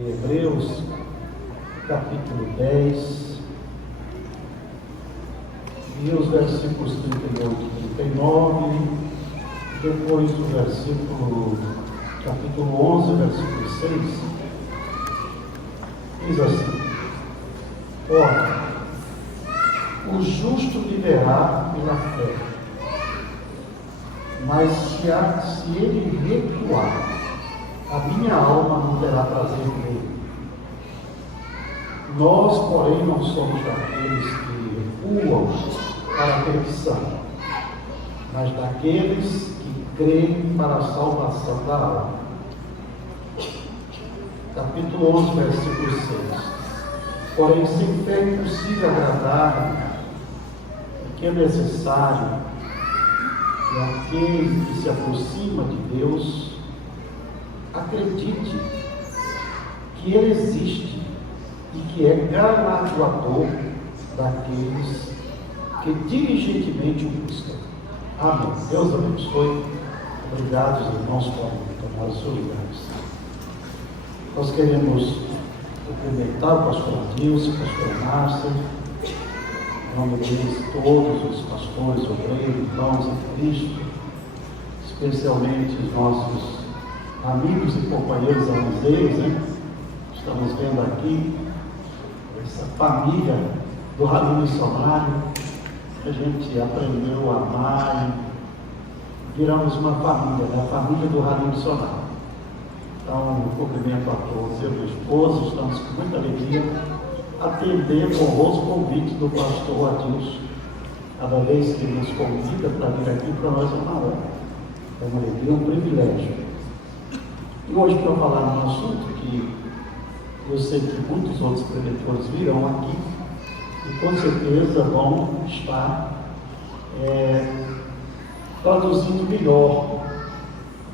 em Hebreus, capítulo 10, e os versículos 38 e 39, depois do versículo, capítulo 11, versículo 6, diz assim: ora, o justo viverá pela fé, mas se ele recuar, a minha alma não terá prazer nele. Nós, porém, não somos daqueles que recuam para a perdição, mas daqueles que creem para a salvação da alma. Capítulo 11, versículo 6. Porém, sem fé é impossível agradar, porque é necessário que aquele que se aproxima de Deus acredite que Ele existe e que é galardoador daqueles que diligentemente o buscam. Amém. Deus abençoe. Obrigado, irmãos, por tomar os seus lugares. Nós queremos cumprimentar o pastor Adilson, o pastor Márcio, em nome deles, todos os pastores, obreiros, irmãos em Cristo, especialmente os nossos amigos e companheiros amizeiros, né? Estamos vendo aqui essa família do Rally Missionário, que a gente aprendeu a amar e viramos uma família, né? A família do Rally Missionário. Então, cumprimento a todos, eu e a esposa, estamos com muita alegria atender com o honroso convite do pastor Adilson. Cada vez que ele nos convida para vir aqui, para nós é uma honra, é uma alegria, um privilégio. E hoje, para falar de um assunto que eu sei que muitos outros preletores virão aqui e com certeza vão estar traduzindo melhor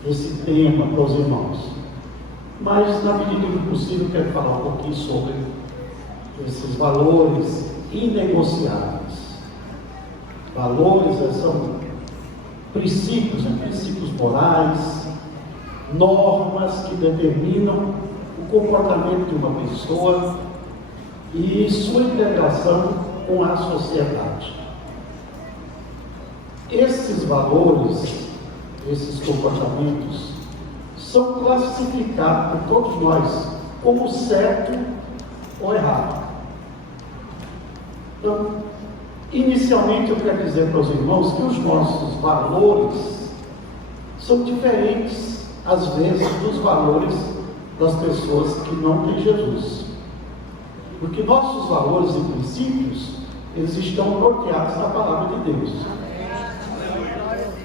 esse tema para os irmãos. Mas, na medida do possível, quero falar um pouquinho sobre esses valores inegociáveis. Valores são princípios, princípios morais, normas que determinam o comportamento de uma pessoa e sua integração com a sociedade. Esses valores, esses comportamentos, são classificados por todos nós como certo ou errado. Então, inicialmente eu quero dizer para os irmãos que os nossos valores são diferentes, às vezes, dos valores das pessoas que não têm Jesus. Porque nossos valores e princípios, eles estão norteados na palavra de Deus.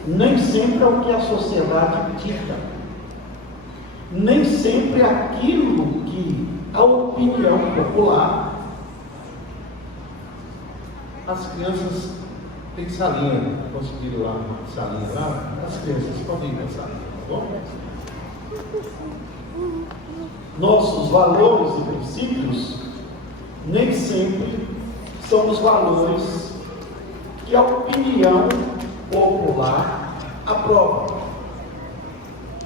Nem sempre é o que a sociedade dita. Nem sempre é aquilo que a opinião popular. As crianças têm salinha, conseguiram lá uma salinha lá, as crianças podem ir na salinha, tá bom? Nossos valores e princípios nem sempre são os valores que a opinião popular aprova,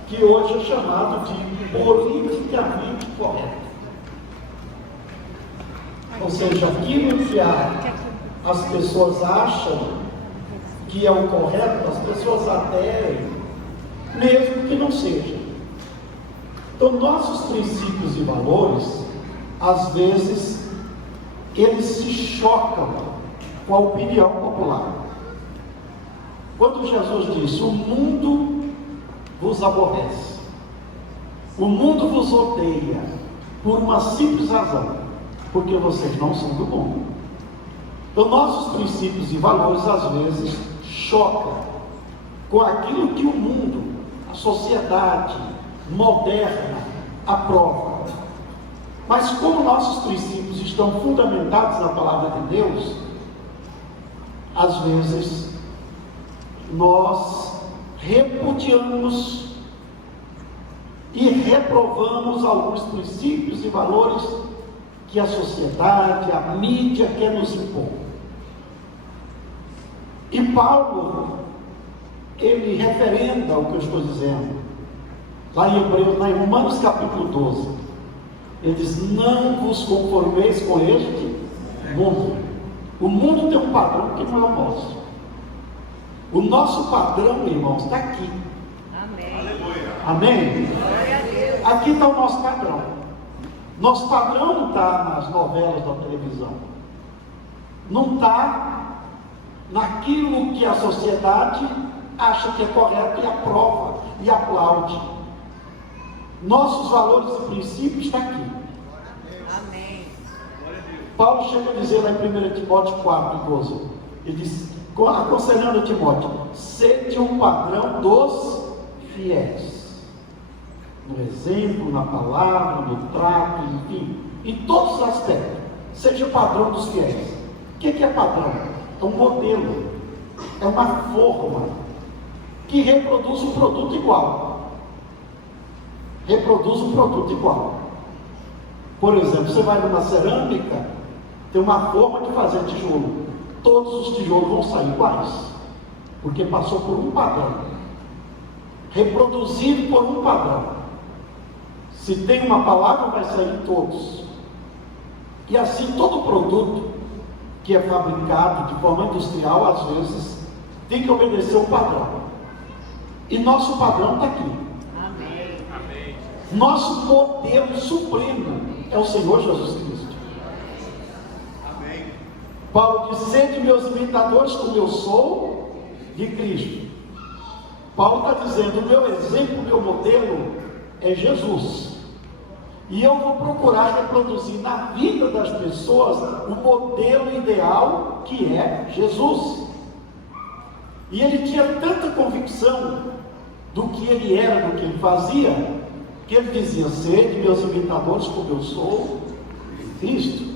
que hoje é chamado de politicamente correto. Ou seja, aquilo que as pessoas acham que é o correto, as pessoas aderem, mesmo que não seja. Então, nossos princípios e valores, às vezes, eles se chocam com a opinião popular. Quando Jesus disse: o mundo vos aborrece, o mundo vos odeia, por uma simples razão, porque vocês não são do mundo. Então, nossos princípios e valores, às vezes, chocam com aquilo que o mundo, a sociedade moderna, aprova. Mas como nossos princípios estão fundamentados na palavra de Deus, às vezes nós repudiamos e reprovamos alguns princípios e valores que a sociedade, a mídia quer nos impor. E Paulo, ele referenda o que eu estou dizendo, lá em Romanos capítulo 12. Ele diz: não vos conformeis com este mundo. O mundo tem um padrão que não é o nosso. O nosso padrão, irmãos, está aqui. Amém? Aqui está o nosso padrão. Nosso padrão não está nas novelas da televisão. Não está naquilo que a sociedade acha que é correto e aprova e aplaude. Nossos valores e princípios estão aqui. Amém. Paulo chega a dizer lá em 1 Timóteo 4:12. Ele diz, aconselhando a Timóteo: sede um padrão dos fiéis. No exemplo, na palavra, no trato, enfim, em todos os aspectos. Seja o padrão dos fiéis. O que é padrão? É um modelo, é uma forma que reproduz um produto igual. Reproduz um produto igual. Por exemplo, você vai numa cerâmica, tem uma forma de fazer tijolo. Todos os tijolos vão sair iguais, porque passou por um padrão, reproduzido por um padrão. Se tem uma palavra, vai sair todos. E assim, todo produto que é fabricado de forma industrial, às vezes, tem que obedecer um padrão. E nosso padrão está aqui. Amém. Amém. Nosso modelo supremo é o Senhor Jesus Cristo. Amém. Paulo diz: sede meus imitadores como eu sou de Cristo. Paulo está dizendo: o meu exemplo, o meu modelo é Jesus. E eu vou procurar reproduzir na vida das pessoas o modelo ideal que é Jesus. E ele tinha tanta convicção do que ele era, do que ele fazia, que ele dizia: sede meus imitadores como eu sou de Cristo.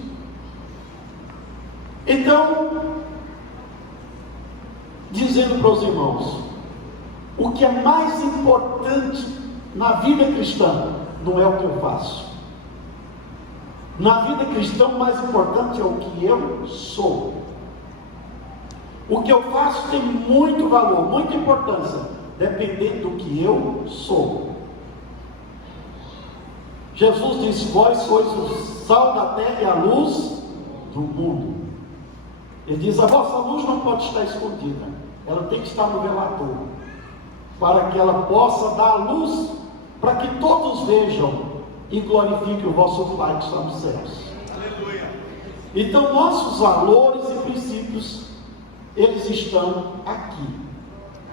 Então, dizendo para os irmãos, o que é mais importante na vida cristã não é o que eu faço. Na vida cristã, o mais importante é o que eu sou. O que eu faço tem muito valor, muita importância, dependendo do que eu sou. Jesus disse: vós sois o sal da terra e a luz do mundo. Ele diz: a vossa luz não pode estar escondida, ela tem que estar no velador, para que ela possa dar luz, para que todos vejam e glorifiquem o vosso Pai que está nos céus. Aleluia. Então, nossos valores e princípios, eles estão aqui.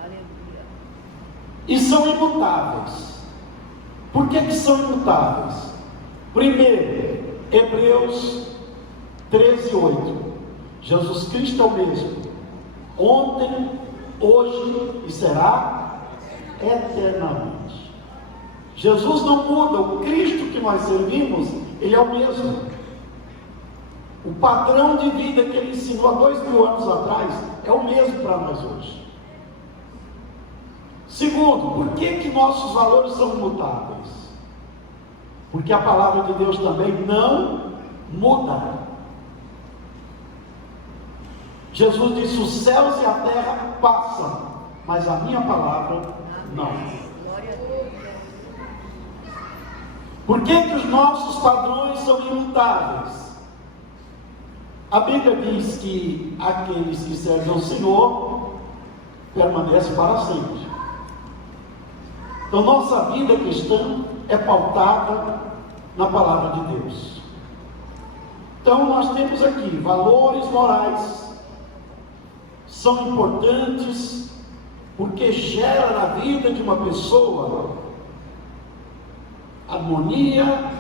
Aleluia. E são imutáveis. Por que são imutáveis? Primeiro, Hebreus 13:8. Jesus Cristo é o mesmo, ontem, hoje e será eternamente. Jesus não muda, o Cristo que nós servimos, Ele é o mesmo. O padrão de vida que Ele ensinou há 2000 anos atrás é o mesmo para nós hoje. Segundo, por que nossos valores são imutáveis? Porque a palavra de Deus também não muda. Jesus disse: os céus e a terra passam, mas a minha palavra não. Glória a Deus. Por que os nossos padrões são imutáveis? A Bíblia diz que aqueles que servem ao Senhor permanecem para sempre. Então, nossa vida cristã é pautada na palavra de Deus. Então, nós temos aqui valores morais, são importantes, porque gera na vida de uma pessoa harmonia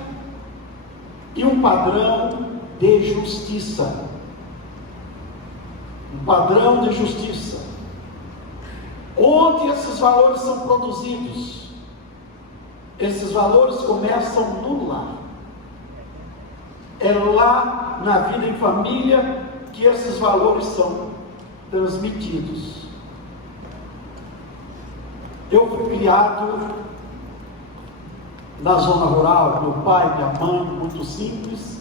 e um padrão de justiça. Um padrão de justiça. Onde esses valores são produzidos? Esses valores começam no lar. É lá na vida em família que esses valores são transmitidos. Eu fui criado na zona rural, meu pai, minha mãe, muito simples,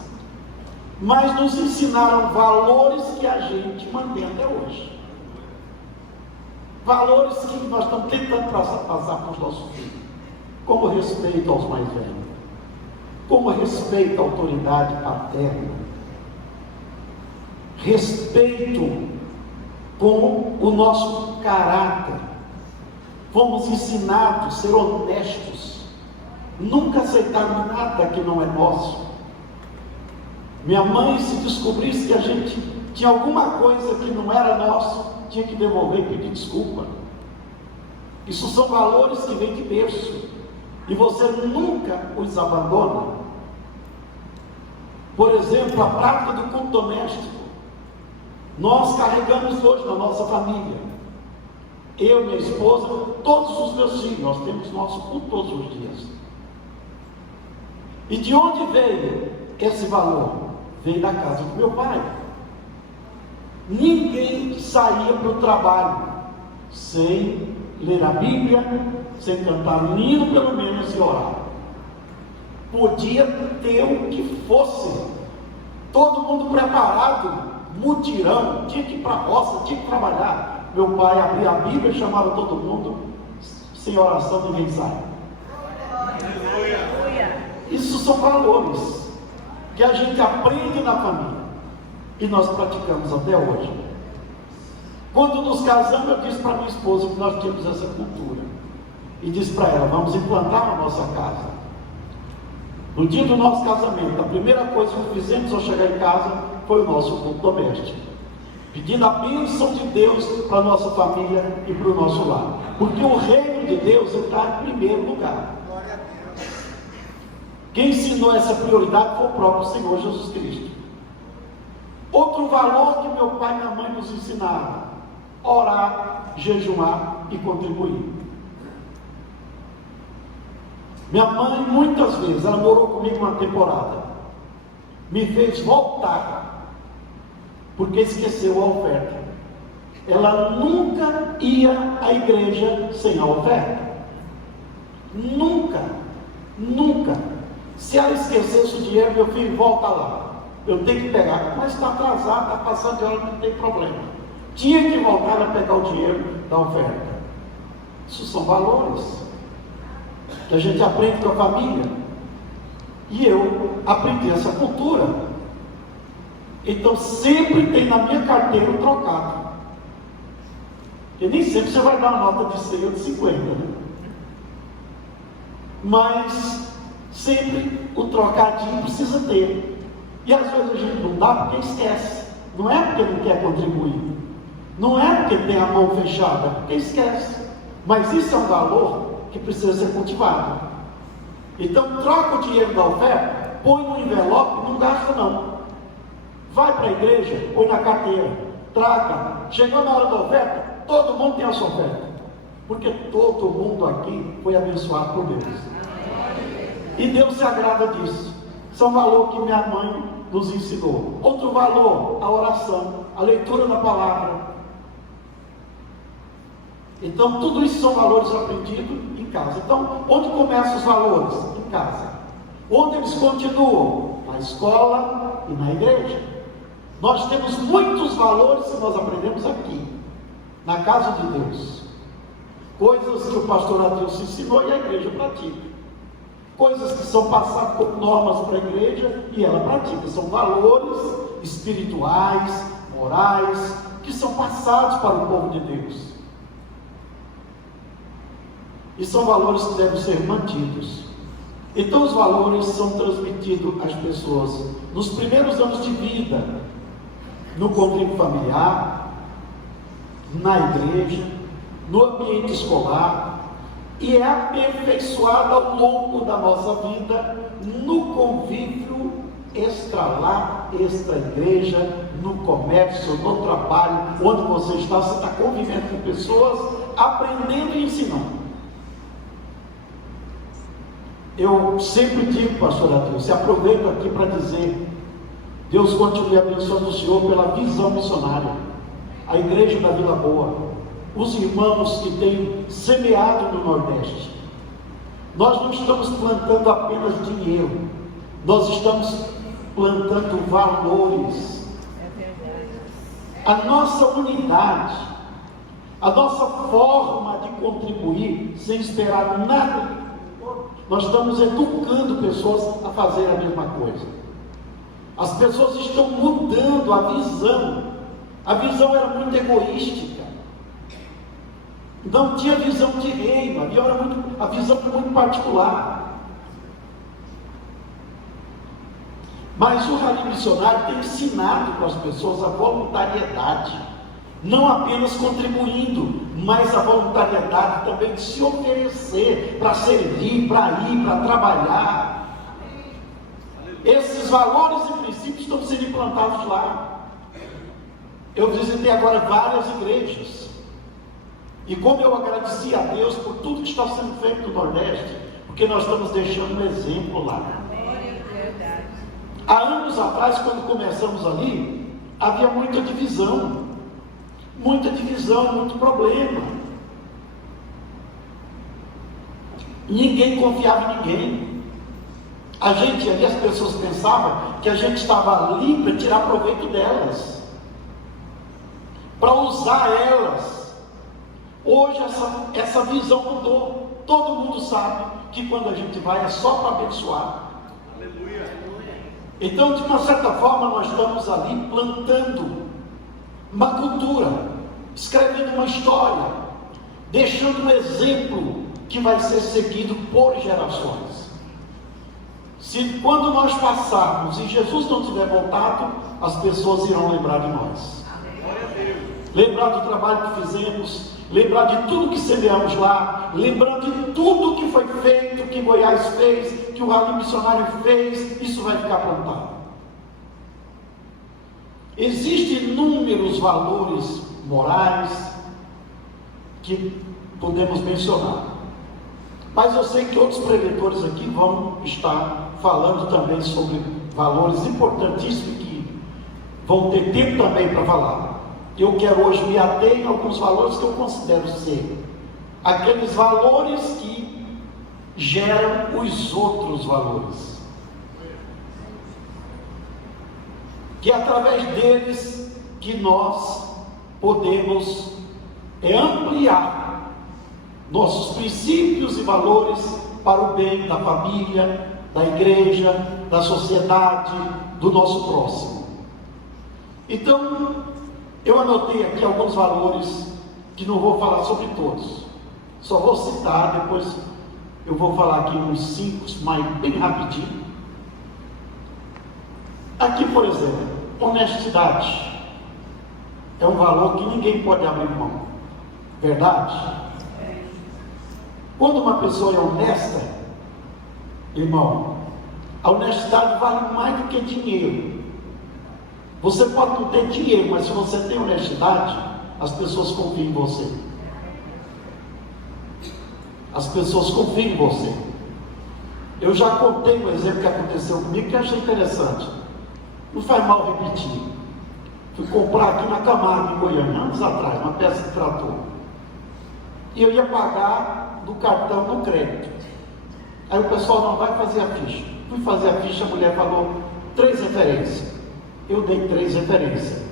mas nos ensinaram valores que a gente mantém até hoje. Valores que nós estamos tentando passar para os nossos filhos, como respeito aos mais velhos, como respeito à autoridade paterna, respeito com o nosso caráter. Fomos ensinados a ser honestos, nunca aceitar nada que não é nosso. Minha mãe, se descobrisse que a gente tinha alguma coisa que não era nosso, tinha que devolver e pedir desculpa. Isso são valores que vêm de berço, e você nunca os abandona. Por exemplo, a prática do culto doméstico, nós carregamos hoje na nossa família. Eu, minha esposa, todos os meus filhos, nós temos nosso culto todos os dias. E de onde veio esse valor? Veio da casa do meu pai. Ninguém saía para o trabalho sem ler a Bíblia, sem cantar um hino pelo menos e orar. Podia ter o que fosse, todo mundo preparado, mutirão, tinha que ir para a roça, tinha que trabalhar. Meu pai abria a Bíblia e chamava todo mundo, sem oração ninguém sai. Isso são valores que a gente aprende na família e nós praticamos até hoje. Quando nos casamos, eu disse para minha esposa que nós tínhamos essa cultura e disse para ela: vamos implantar na nossa casa. No dia do nosso casamento, a primeira coisa que fizemos ao chegar em casa foi o nosso culto doméstico, pedindo a bênção de Deus para a nossa família e para o nosso lar, porque o reino de Deus está em primeiro lugar. Quem ensinou essa prioridade foi o próprio Senhor Jesus Cristo. Outro valor que meu pai e minha mãe nos ensinaram: orar, jejuar e contribuir. Minha mãe, muitas vezes, ela morou comigo uma temporada, me fez voltar, porque esqueceu a oferta. Ela nunca ia à igreja sem a oferta. Nunca, nunca. Se ela esquecesse o dinheiro, meu filho, volta lá, eu tenho que pegar. Mas está atrasado, está passando de hora, não tem problema. Tinha que voltar a pegar o dinheiro da oferta. Isso são valores que a gente aprende com a família. E eu aprendi essa cultura. Então sempre tem na minha carteira o trocado. Porque nem sempre você vai dar uma nota de 100 ou de 50, né? Mas sempre o trocadinho precisa ter. E às vezes a gente não dá porque esquece. Não é porque não quer contribuir, não é porque tem a mão fechada, é porque esquece. Mas isso é um valor que precisa ser cultivado. Então troca o dinheiro da oferta, põe no envelope, não gasta não. Vai para a igreja, põe na carteira, traga. Chegou na hora da oferta, todo mundo tem a sua oferta, porque todo mundo aqui foi abençoado por Deus. E Deus se agrada disso. Isso é um valor que minha mãe nos ensinou. Outro valor, a oração, a leitura da palavra. Então tudo isso são valores aprendidos em casa. Então, onde começam os valores? Em casa. Onde eles continuam? Na escola e na igreja. Nós temos muitos valores que nós aprendemos aqui, na casa de Deus. Coisas que o pastor Adilson ensinou e a igreja pratica. Coisas que são passadas como normas para a igreja e ela pratica. São valores espirituais, morais, que são passados para o povo de Deus. E são valores que devem ser mantidos. Então os valores são transmitidos às pessoas nos primeiros anos de vida, no convívio familiar, na igreja, no ambiente escolar, e é aperfeiçoado ao longo da nossa vida no convívio extra-lar, extra-igreja, no comércio, no trabalho, onde você está convivendo com pessoas, aprendendo e ensinando. Eu sempre digo, pastor Adilson, aproveito aqui para dizer: Deus continue abençoando o senhor pela visão missionária, a igreja da Vila Boa, os irmãos que têm semeado no Nordeste. Nós não estamos plantando apenas dinheiro, nós estamos plantando valores. A nossa unidade, a nossa forma de contribuir sem esperar nada. Nós estamos educando pessoas a fazer a mesma coisa. As pessoas estão mudando a visão. A visão era muito egoística. Não tinha visão de reino, a visão era muito particular. Mas o rally missionário tem ensinado para as pessoas a voluntariedade, não apenas contribuindo, mas a voluntariedade também de se oferecer para servir, para ir, para trabalhar. Esses valores e princípios estão sendo implantados lá. Eu visitei agora várias igrejas, e como eu agradeci a Deus por tudo que está sendo feito no Nordeste, porque nós estamos deixando um exemplo lá. Há anos atrás, quando começamos ali, havia muita divisão, muito problema. Ninguém confiava em ninguém. A gente ali, as pessoas pensavam que a gente estava ali para tirar proveito delas, para usar elas. Hoje essa visão mudou. Todo mundo sabe que quando a gente vai é só para abençoar. Então, de uma certa forma, nós estamos ali plantando uma cultura, escrevendo uma história, deixando um exemplo que vai ser seguido por gerações. Se quando nós passarmos e Jesus não tiver voltado, as pessoas irão lembrar de nós. Lembrar do trabalho que fizemos, lembrar de tudo que semeamos lá, lembrar de tudo que foi feito, que Goiás fez, que o rally missionário fez, isso vai ficar plantado. Existem inúmeros valores morais que podemos mencionar, mas eu sei que outros preletores aqui vão estar falando também sobre valores importantíssimos que vão ter tempo também para falar. Eu quero hoje me ater em alguns valores que eu considero ser aqueles valores que geram os outros valores, que é através deles que nós podemos ampliar nossos princípios e valores para o bem da família, da igreja, da sociedade, do nosso próximo. Então, eu anotei aqui alguns valores que não vou falar sobre todos, só vou citar, depois eu vou falar aqui uns 5, mas bem rapidinho. Aqui, por exemplo, honestidade é um valor que ninguém pode abrir mão, verdade? Quando uma pessoa é honesta, irmão, a honestidade vale mais do que dinheiro. Você pode não ter dinheiro, mas se você tem honestidade, as pessoas confiam em você. As pessoas confiam em você. Eu já contei um exemplo que aconteceu comigo que eu achei interessante. Não faz mal repetir. Fui comprar aqui na Camargo, em Goiânia, anos atrás, uma peça de trator. E eu ia pagar do cartão no crédito. Aí o pessoal não vai fazer a ficha. Fui fazer a ficha, a mulher falou 3 referências. Eu dei 3 referências.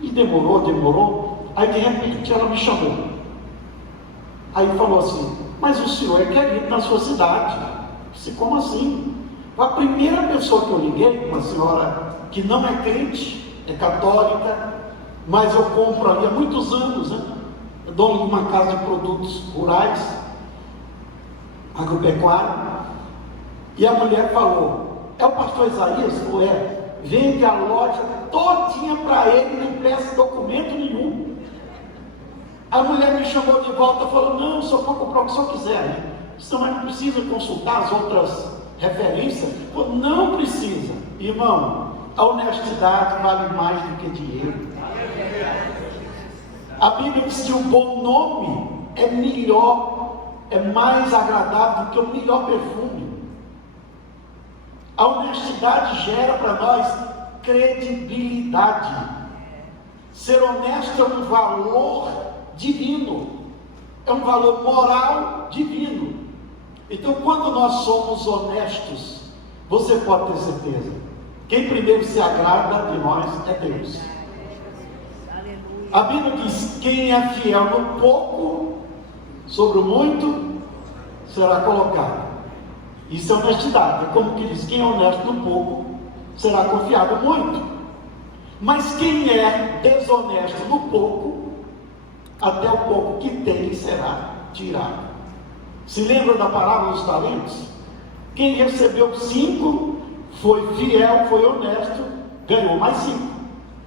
E demorou. Aí de repente ela me chamou. Aí falou assim: mas o senhor é querido na sua cidade. Eu disse: como assim? A primeira pessoa que eu liguei, uma senhora que não é crente, é católica, mas eu compro ali há muitos anos, né? É dono de uma casa de produtos rurais, agropecuário. E a mulher falou: é o pastor Isaías? Falou: é. Vende a loja todinha para ele, não peça documento nenhum. A mulher me chamou de volta e falou: não, só pode comprar o que o senhor quiser. Você não precisa consultar as outras referências? Falou: não precisa. Irmão, a honestidade vale mais do que dinheiro. A Bíblia diz que o bom nome é melhor, é mais agradável do que o melhor perfume. A honestidade gera para nós credibilidade. Ser honesto é um valor divino, é um valor moral divino. Então, quando nós somos honestos, você pode ter certeza, quem primeiro se agrada de nós é Deus. A Bíblia diz: quem é fiel no pouco, sobre o muito será colocado. Isso é honestidade. É como que diz: quem é honesto no pouco será confiado muito. Mas quem é desonesto no pouco, até o pouco que tem será tirado. Se lembra da parábola dos talentos? Quem recebeu 5 foi fiel, foi honesto, ganhou mais 5.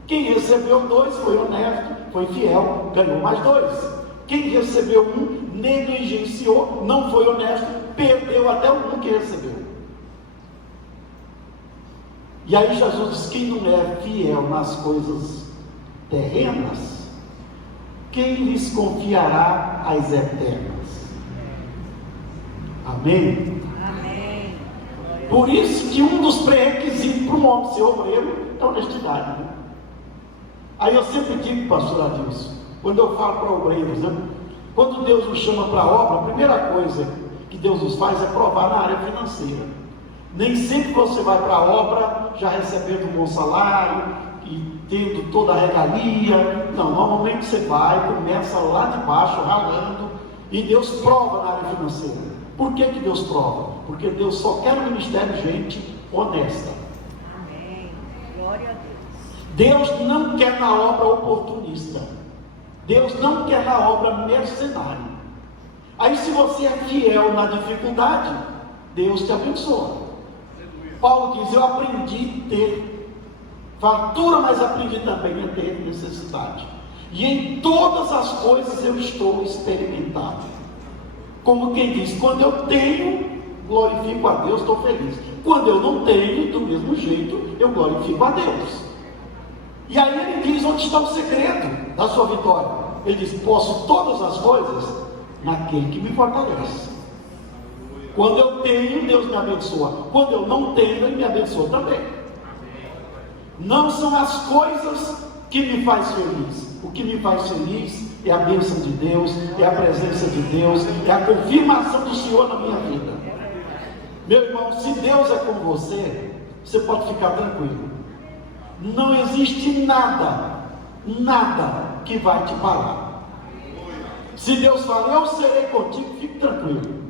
Quem recebeu 2 foi honesto, foi fiel, ganhou mais 2. Quem recebeu 1 negligenciou, não foi honesto, perdeu até o 1 que recebeu. E aí Jesus diz: quem não é fiel nas coisas terrenas, quem lhes confiará as eternas? Amém? Amém. Por isso que um dos pré-requisitos para um homem ser obreiro é honestidade, né? Aí eu sempre digo, pastor Adilson, quando eu falo para obreiros, né? Quando Deus nos chama para a obra, a primeira coisa que Deus nos faz é provar na área financeira. Nem sempre você vai para a obra já recebendo um bom salário e tendo toda a regalia. Não, normalmente você vai, começa lá de baixo, ralando, e Deus prova na área financeira. Por que Deus prova? Porque Deus só quer no ministério gente honesta. Amém. Glória a Deus. Deus não quer na obra oportunista. Deus não quer na obra mercenária. Aí se você é fiel na dificuldade, Deus te abençoa. Paulo diz: eu aprendi a ter fartura, mas aprendi também a ter necessidade. E em todas as coisas eu estou experimentado. Como quem diz: quando eu tenho, glorifico a Deus, estou feliz. Quando eu não tenho, do mesmo jeito, eu glorifico a Deus. E aí ele diz onde está o segredo da sua vitória. Ele diz: posso todas as coisas naquele que me fortalece. Quando eu tenho, Deus me abençoa. Quando eu não tenho, Ele me abençoa também. Não são as coisas que me faz feliz. O que me faz feliz é a bênção de Deus, é a presença de Deus, é a confirmação do Senhor na minha vida. Meu irmão, se Deus é com você, você pode ficar tranquilo. Não existe nada que vai te parar. Se Deus fala: eu serei contigo, fique tranquilo.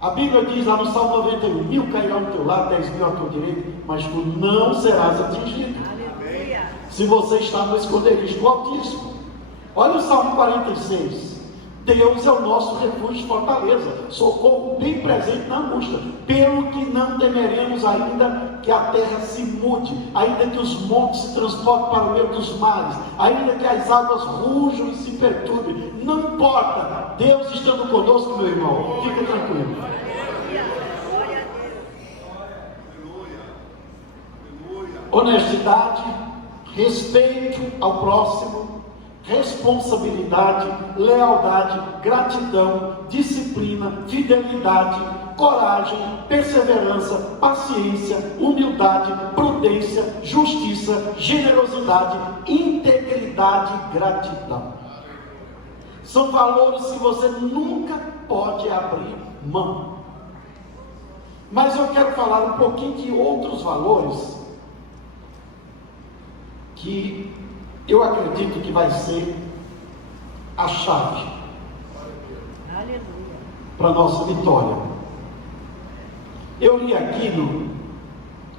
A Bíblia diz lá no Salmo 91: 1000 cairão ao teu lado, 10.000 à tua direita, mas tu não serás atingido. Aleluia. Se você está no esconderijo do Altíssimo. Olha o Salmo 46. Deus é o nosso refúgio e fortaleza, socorro bem presente na angústia. Pelo que não temeremos, ainda que a terra se mude, ainda que os montes se transportem para o meio dos mares, ainda que as águas rujam e se perturbem. Não importa, Deus estando conosco, meu irmão, fica tranquilo. Honestidade, respeito ao próximo, responsabilidade, lealdade, gratidão, disciplina, fidelidade, coragem, perseverança, paciência, humildade, prudência, justiça, generosidade, integridade e gratidão. São valores que você nunca pode abrir mão. Mas eu quero falar um pouquinho de outros valores que eu acredito que vai ser a chave para a nossa vitória. Eu li aqui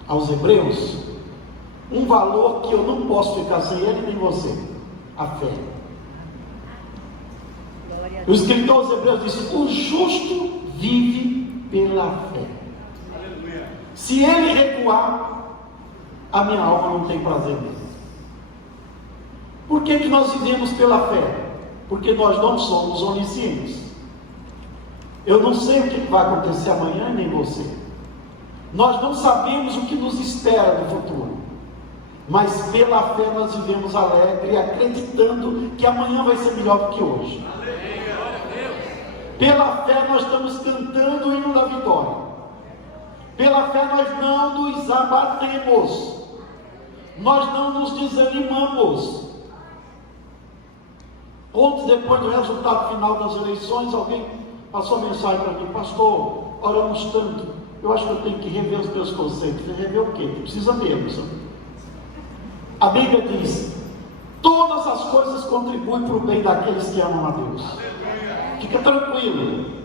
aos Hebreus um valor que eu não posso ficar sem ele nem você: a fé. O escritor aos Hebreus disse: o justo vive pela fé. Se ele recuar, a minha alma não tem prazer nele. Por que nós vivemos pela fé? Porque nós não somos oniscientes. Eu não sei o que vai acontecer amanhã, nem você. Nós não sabemos o que nos espera no futuro. Mas pela fé nós vivemos alegre, acreditando que amanhã vai ser melhor do que hoje. Pela fé nós estamos cantando o hino da vitória. Pela fé nós não nos abatemos. Nós não nos desanimamos. Ontem, depois do resultado final das eleições, alguém passou a mensagem para mim: pastor, oramos tanto, eu acho que eu tenho que rever os meus conceitos. Rever o quê? Precisa mesmo, sabe? A Bíblia diz: todas as coisas contribuem para o bem daqueles que amam a Deus. Fica tranquilo.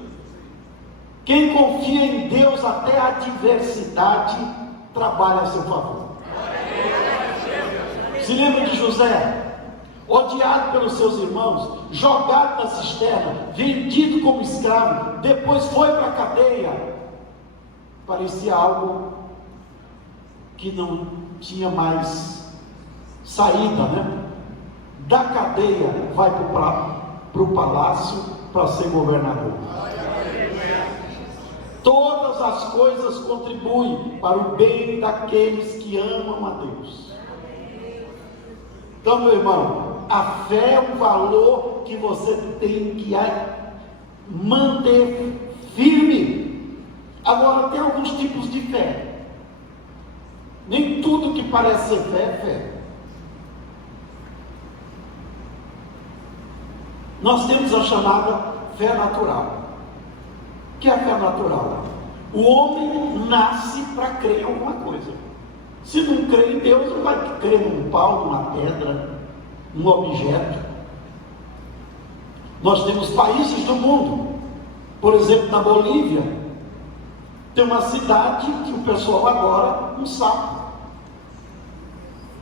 Quem confia em Deus até a adversidade trabalha a seu favor. Se lembra de José? Odiado pelos seus irmãos, jogado na cisterna, vendido como escravo, depois foi para a cadeia. Parecia algo que não tinha mais saída, né? Da cadeia vai para o palácio para ser governador. Todas as coisas contribuem para o bem daqueles que amam a Deus. Então, meu irmão, a fé é um valor que você tem que manter firme. Agora, tem alguns tipos de fé. Nem tudo que parece ser fé é fé. Nós temos a chamada fé natural. O que é a fé natural? O homem nasce para crer em alguma coisa. Se não crê em Deus, ele vai crer num pau, numa pedra, num objeto. Nós temos países do mundo, por exemplo, na Bolívia, tem uma cidade que o pessoal adora um sapo.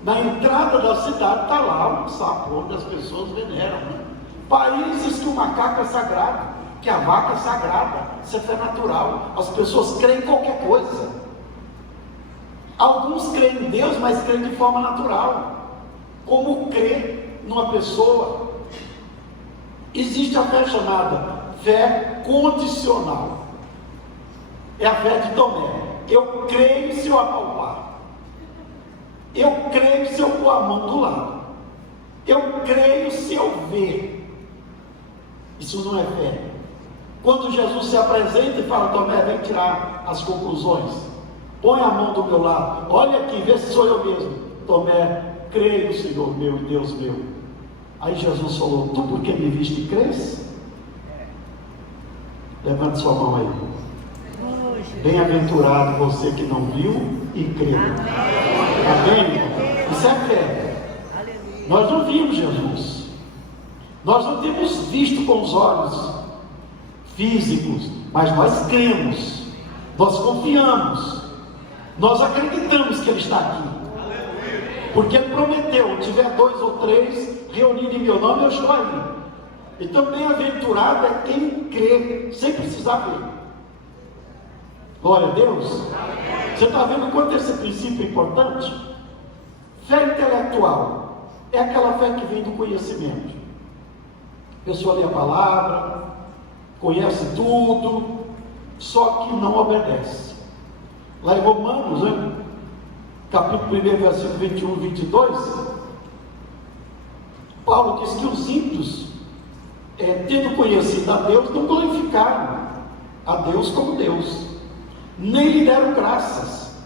Na entrada da cidade está lá um sapo, onde as pessoas veneram, né? Países que o macaco é sagrado, que a vaca é sagrada, isso é fé natural. As pessoas creem em qualquer coisa. Alguns creem em Deus, mas creem de forma natural. Como crer numa pessoa. Existe a fé chamada fé condicional. É a fé de Tomé. Eu creio se eu apalpar. Eu creio se eu pôr a mão do lado. Eu creio se eu ver. Isso não é fé. Quando Jesus se apresenta e fala, Tomé, vem tirar as conclusões. Põe a mão do meu lado. Olha aqui, vê se sou eu mesmo. Tomé, creio, Senhor meu e Deus meu. Aí Jesus falou, tu porque me viste crês? Levante sua mão aí. Bem-aventurado você que não viu e creu. Amém? Isso é fé. Nós não vimos Jesus. Nós não temos visto com os olhos físicos, mas nós cremos, nós confiamos, nós acreditamos que Ele está aqui, porque Ele prometeu, tiver 2 ou 3 reunidos em meu nome, eu estou aí. Então, bem-aventurado é quem crê, sem precisar ver. Glória a Deus. Você está vendo quanto esse princípio é importante? Fé intelectual é aquela fé que vem do conhecimento. A pessoa lê a palavra, conhece tudo, só que não obedece. Lá em Romanos, né? Capítulo 1, versículo 21 e 22, Paulo diz que os ímpios, tendo conhecido a Deus, não glorificaram a Deus como Deus, nem lhe deram graças.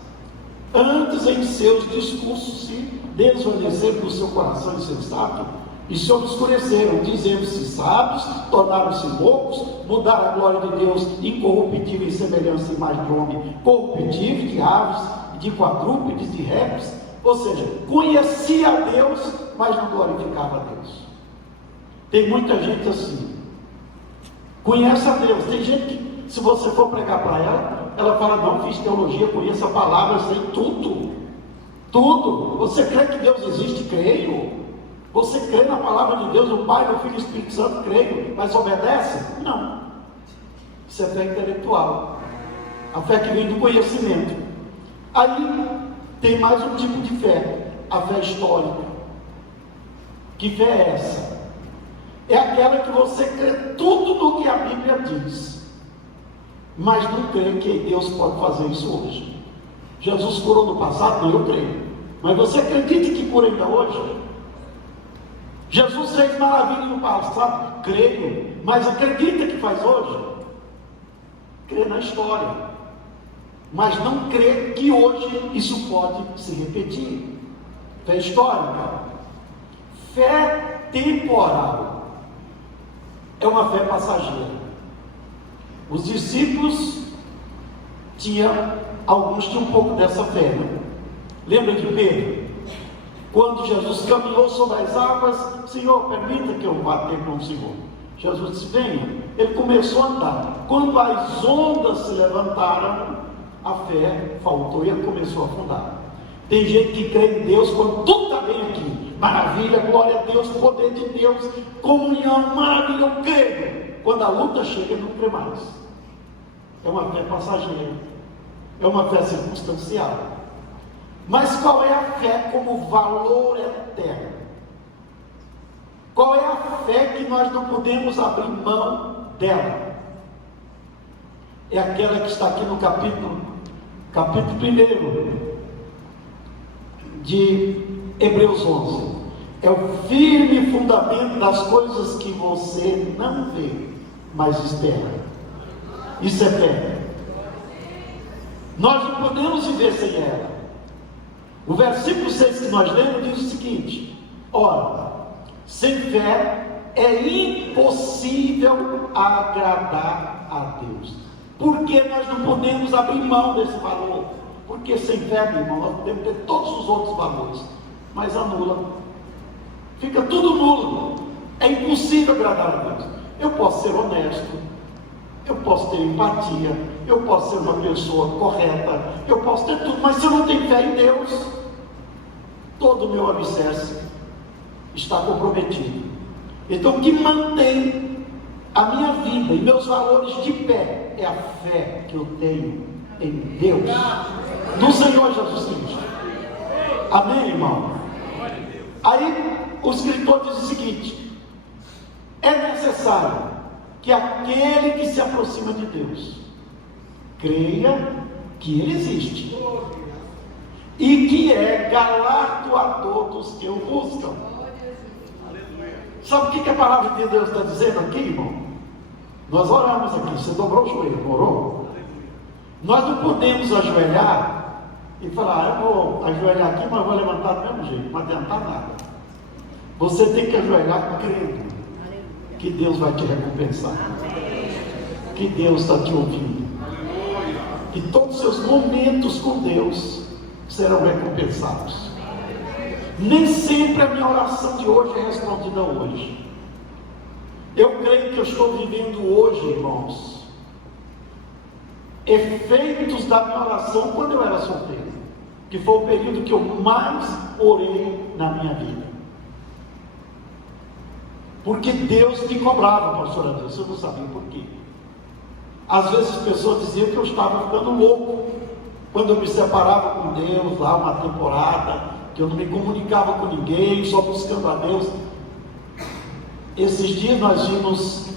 Antes, em seus discursos, se desvaneceram do seu coração insensato e se obscureceram, dizendo-se sábios, tornaram-se loucos, mudaram a glória de Deus incorruptível em semelhança à imagem do homem, corruptível, de aves, de quadrúpedes, de répteis. Ou seja, conhecia a Deus, mas não glorificava a Deus. Tem muita gente assim, conhece a Deus. Tem gente que, se você for pregar para ela fala, não, fiz teologia, conheço a palavra, sei tudo. Você crê que Deus existe? Creio. Você crê na palavra de Deus, o Pai, o Filho e o Espírito Santo? Creio. Mas obedece? Não. Isso é fé intelectual. A fé que vem do conhecimento. Aí tem mais um tipo de fé, a fé histórica. Que fé é essa? É aquela que você crê tudo do que a Bíblia diz, mas não crê que Deus pode fazer isso hoje. Jesus curou no passado? Não, eu creio. Mas você acredita que cura ainda hoje? Jesus fez maravilha no passado? Creio. Mas acredita que faz hoje? Crê na história, mas não crê que hoje isso pode se repetir. Fé histórica. Fé temporal é uma fé passageira. Os discípulos alguns tinham um pouco dessa fé, né? Lembra de Pedro? Quando Jesus caminhou sobre as águas, Senhor, permita que eu vá ter com o Senhor. Jesus disse: venha. Ele começou a andar. Quando as ondas se levantaram, a fé faltou e ele começou a afundar. Tem gente que crê em Deus quando tudo está bem aqui. Maravilha, glória a Deus, poder de Deus, comunhão, maravilha, eu creio. Quando a luta chega, ele não crê mais. É uma fé passageira. É uma fé circunstancial. Mas qual é a fé como valor eterno? Qual é a fé que nós não podemos abrir mão dela? É aquela que está aqui no capítulo 1 de Hebreus 11. É o firme fundamento das coisas que você não vê, mas espera. Isso é fé. Nós não podemos viver sem ela. O versículo 6 que nós lemos diz o seguinte: ora, sem fé é impossível agradar a Deus. Por que nós não podemos abrir mão desse valor? Porque sem fé, meu irmão, nós podemos ter todos os outros valores, mas anula. Fica tudo nulo. É impossível agradar a Deus. Eu posso ser honesto, eu posso ter empatia, eu posso ser uma pessoa correta, eu posso ter tudo, mas se eu não tenho fé em Deus, todo o meu alicerce está comprometido. Então, o que mantém a minha vida e meus valores de pé é a fé que eu tenho em Deus, no Senhor Jesus Cristo. Amém, irmão? Aí o escritor diz o seguinte: é necessário que aquele que se aproxima de Deus creia que Ele existe e que é galardoador dos que o buscam. Sabe o que a palavra de Deus está dizendo aqui, irmão? Nós oramos aqui, você dobrou o joelho, orou? Nós não podemos ajoelhar e falar: eu vou ajoelhar aqui, mas vou levantar do mesmo jeito, não adiantar nada. Você tem que ajoelhar crendo que Deus vai te recompensar, que Deus está te ouvindo, que todos os seus momentos com Deus serão recompensados. Nem sempre a minha oração de hoje é respondida hoje. Eu creio que eu estou vivendo hoje, irmãos, efeitos da minha oração quando eu era solteiro, que foi o período que eu mais orei na minha vida. Porque Deus me cobrava, pastor Adilson, eu não sabia por quê. Às vezes as pessoas diziam que eu estava ficando louco quando eu me separava com Deus lá uma temporada, que eu não me comunicava com ninguém, só buscando a Deus. Esses dias nós vimos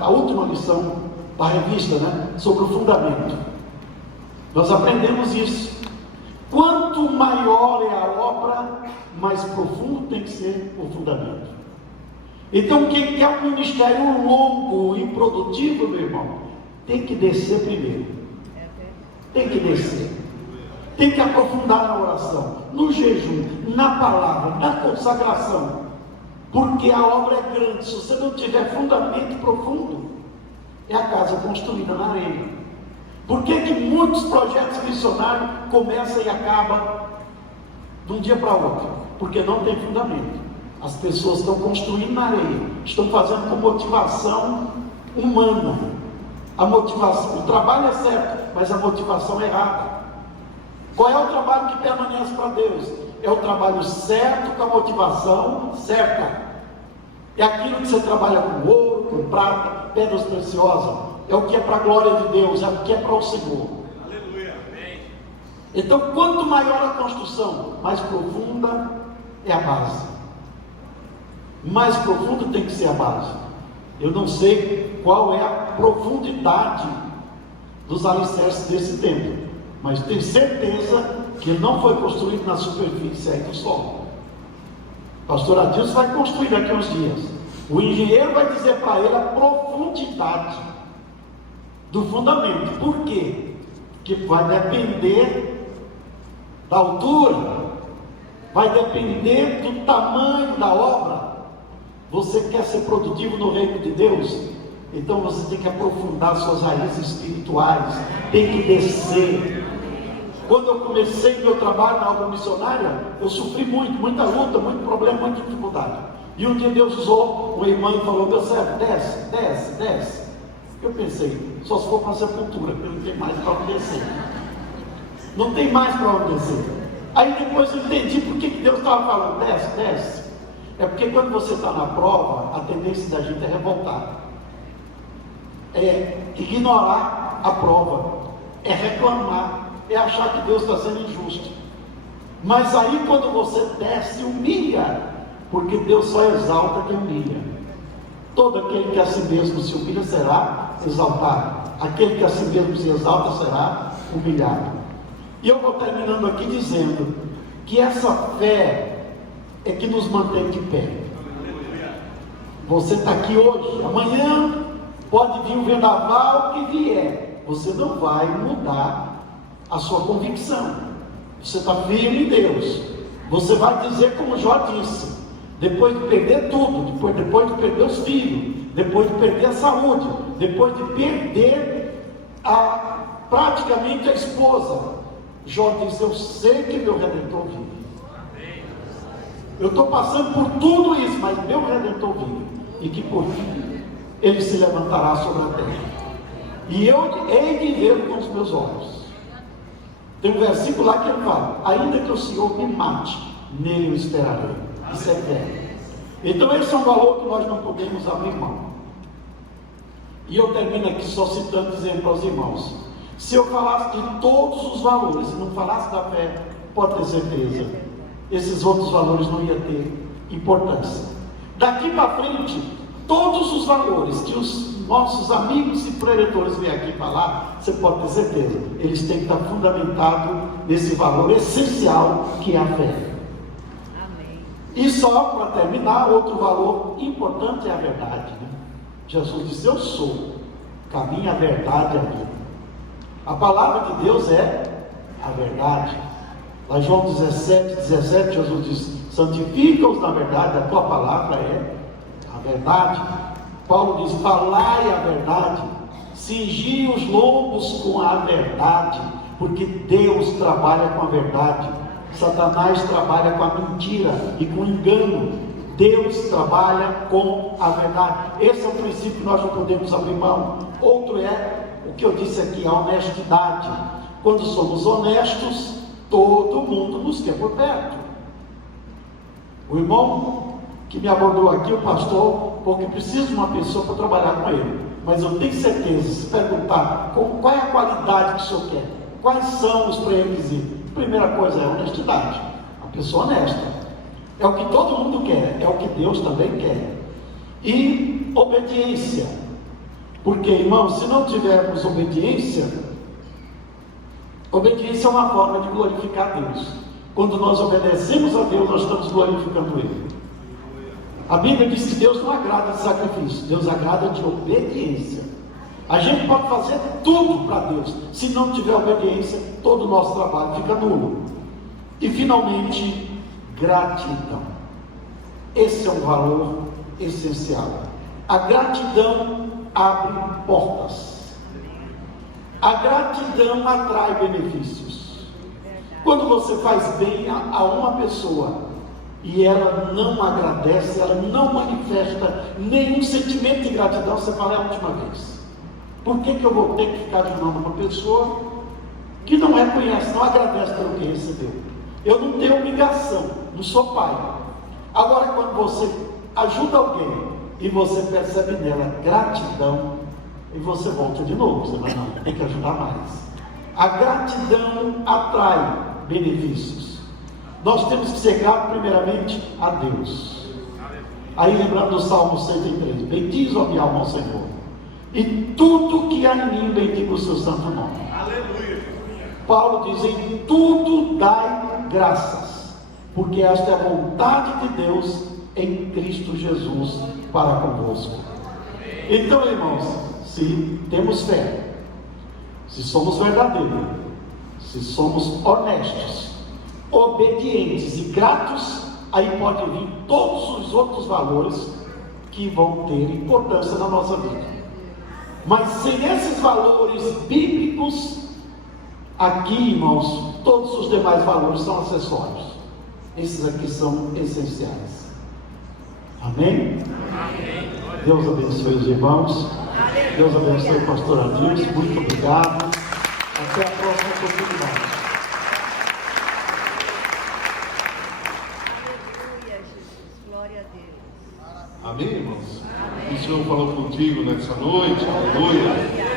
a última lição da revista, né, sobre o fundamento. Nós aprendemos isso. Quanto maior é a obra, mais profundo tem que ser o fundamento. Então, quem quer um ministério longo e produtivo, meu irmão, tem que descer primeiro. Tem que descer. Tem que aprofundar na oração, no jejum, na palavra, na consagração. Porque a obra é grande. Se você não tiver fundamento profundo, é a casa construída na areia. Por que muitos projetos missionários começam e acabam de um dia para outro? Porque não tem fundamento. As pessoas estão construindo na areia, estão fazendo com motivação humana. A motivação, o trabalho é certo, mas a motivação é errada. Qual é o trabalho que permanece para Deus? É o trabalho certo com a motivação certa. É aquilo que você trabalha com ouro, com prata, pedras preciosas. É o que é para a glória de Deus, é o que é para o Senhor. Aleluia. Então, quanto maior a construção, mais profunda é a base. Mais profunda tem que ser a base. Eu não sei qual é a profundidade dos alicerces desse templo, mas tenho certeza que ele não foi construído na superfície aí do solo. Pastor Adilson vai construir daqui a uns dias. O engenheiro vai dizer para ele a profundidade do fundamento. Por quê? Porque vai depender da altura, vai depender do tamanho da obra. Você quer ser produtivo no reino de Deus? Então você tem que aprofundar suas raízes espirituais, tem que descer. Quando eu comecei meu trabalho na obra missionária, eu sofri muito, muita luta, muito problema, muita dificuldade. E um dia Deus usou uma irmã e falou: meu servo, desce, desce, desce. Eu pensei, só se for para a sepultura, porque não tem mais para onde descer. Não tem mais para onde descer. Aí depois eu entendi por que Deus estava falando: desce, desce. É porque quando você está na prova, a tendência da gente é revoltar, é ignorar a prova, é reclamar, é achar que Deus está sendo injusto. Mas aí quando você desce, humilha, porque Deus só exalta quem humilha. Todo aquele que a si mesmo se humilha será exaltado, aquele que a si mesmo se exalta será humilhado. E eu vou terminando aqui dizendo que essa fé é que nos mantém de pé. Você está aqui hoje, amanhã pode vir o vendaval que vier, você não vai mudar a sua convicção. Você está firme em Deus. Você vai dizer como Jó disse: depois de perder tudo, depois de perder os filhos, depois de perder a saúde, depois de perder praticamente a esposa, Jó diz: eu sei que meu Redentor vive. Eu estou passando por tudo isso, mas meu Redentor vive, e que por fim ele se levantará sobre a terra, e eu hei de vê-lo com os meus olhos. Tem um versículo lá que ele fala: ainda que o Senhor me mate, nele eu esperarei. Isso é fé. Então esse é um valor que nós não podemos abrir mão. E eu termino aqui só citando, dizendo para os irmãos: se eu falasse de todos os valores e não falasse da fé, pode ter certeza, esses outros valores não iam ter importância. Daqui para frente, todos os valores que os nossos amigos e preletores vêm aqui falar, você pode ter certeza, eles têm que estar fundamentados nesse valor essencial que é a fé. Amém. E só para terminar, outro valor importante é a verdade, né? Jesus disse: eu sou o caminho, a verdade e a vida. A palavra de Deus é a verdade. Lá em João 17, Jesus diz: santifica-os na verdade, a tua palavra é a verdade. Paulo diz: falai a verdade, cingi os lombos com a verdade, porque Deus trabalha com a verdade, Satanás trabalha com a mentira e com o engano. Deus trabalha com a verdade. Esse é um princípio que nós não podemos abrir mão. Outro é o que eu disse aqui, a honestidade. Quando somos honestos, todo mundo nos quer por perto. O irmão que me abordou aqui, o pastor, porque precisa de uma pessoa para trabalhar com ele, mas eu tenho certeza, se perguntar qual é a qualidade que o senhor quer, quais são os pré-requisitos, a primeira coisa é a honestidade, a pessoa honesta. É o que todo mundo quer, é o que Deus também quer. E obediência, porque, irmãos, se não tivermos obediência é uma forma de glorificar Deus. Quando nós obedecemos a Deus, nós estamos glorificando Ele. A Bíblia diz que Deus não agrada de sacrifício, Deus agrada de obediência. A gente pode fazer tudo para Deus, se não tiver obediência, todo o nosso trabalho fica nulo. E finalmente, gratidão. Esse é um valor essencial. A gratidão abre portas. A gratidão atrai benefícios. Quando você faz bem a uma pessoa e ela não agradece, ela não manifesta nenhum sentimento de gratidão, você fala: é a última vez. Por que eu vou ter que ficar ajudando uma pessoa que não reconhece, não agradece pelo que recebeu? Eu não tenho obrigação, não sou pai. Agora, quando você ajuda alguém e você percebe nela gratidão, e você volta de novo, você vai: não, tem que ajudar mais. A gratidão atrai benefícios. Nós temos que ser gratos primeiramente a Deus. Aí lembrando do Salmo 103: bendiz, ó minha alma, ao Senhor, e tudo que há em mim bendiga o seu santo nome. Aleluia. Paulo diz: em tudo dai graças, porque esta é a vontade de Deus em Cristo Jesus para convosco. Então, irmãos, se temos fé, se somos verdadeiros, se somos honestos, obedientes e gratos, aí pode vir todos os outros valores que vão ter importância na nossa vida. Mas sem esses valores bíblicos, aqui, irmãos, todos os demais valores são acessórios. Esses aqui são essenciais. Amém? Deus abençoe os irmãos. Deus abençoe o pastor Adilson. Muito obrigado. Até a próxima oportunidade. Aleluia, Jesus. Glória a Deus. Amém, irmãos? Amém. O Senhor falou contigo nessa noite. Aleluia.